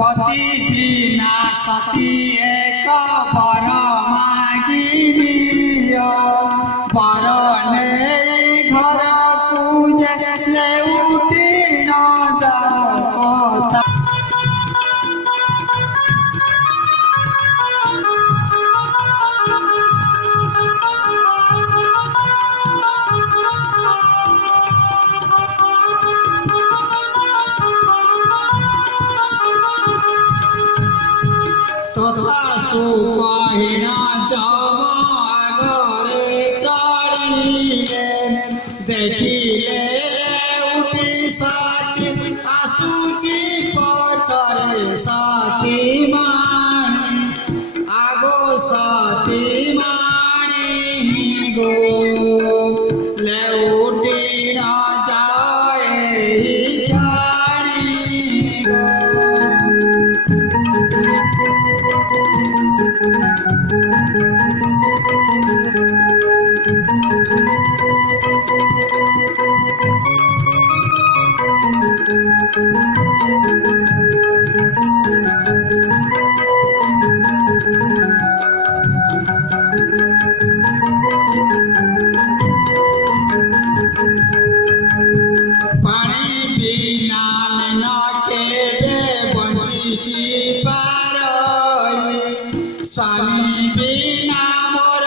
पति बिना सती एक बर मागिनी बर ने घर तुझे उठी न जाओ कथा तू कहिना जब आगरे चढ़िले देखिले उठी सती आसुची पछरे सती माणी आगो सती माणी गो ले उठी न जाए जानी गो पानी बिना न केबे बंची पारई स्वामी बिना मोर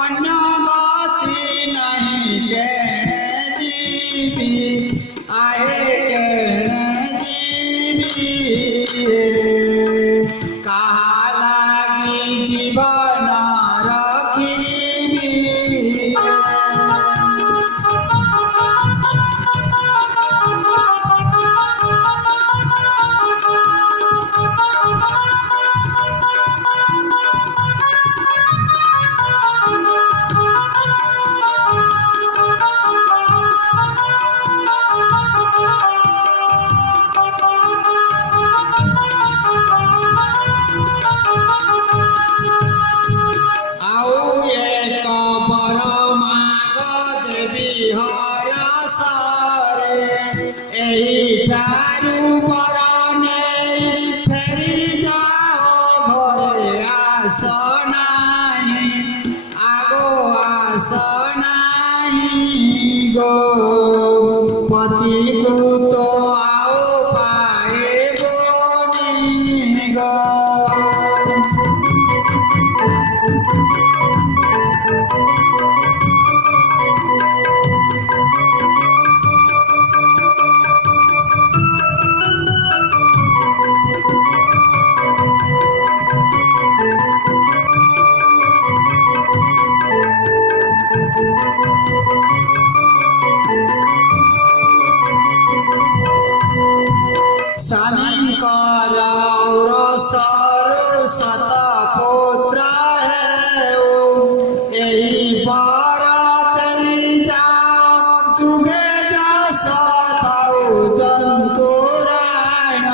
अन्य गति नहीं केणे जीवी आए केणे जीवी कहा लागी जीवन रखिबी पति को तो आओ पाए बोनी गो सत पुत्र है यही बारात जाओ जुगे जा सताओ जंतु राण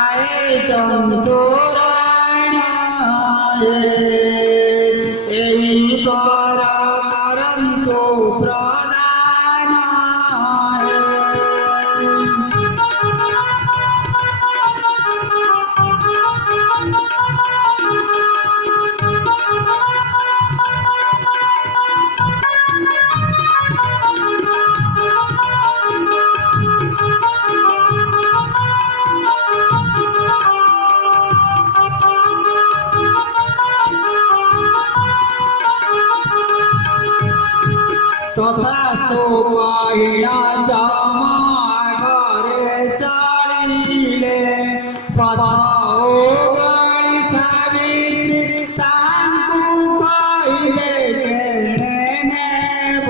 आए जंतु राण यही बार कारण तो प्रदान तथास्तु कहिना जम आगरे चढ़िले पथौ गणी सावित्री तांकु कहिले केणे नेब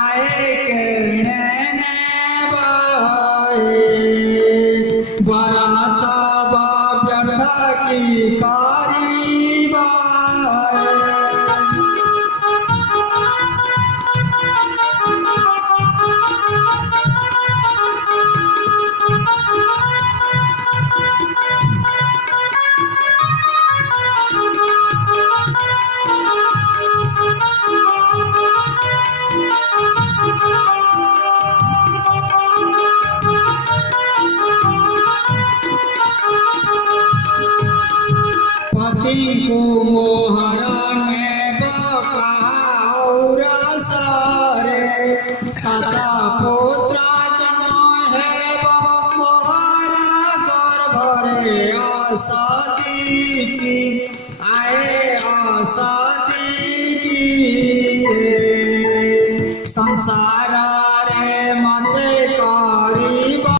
आए केणे नेब बरत व्यर्थ की करिबा पिंकू मोहन बकाउर सारे साता पुत्र जन्म है मोहरा गर्भरे आशा आए आशा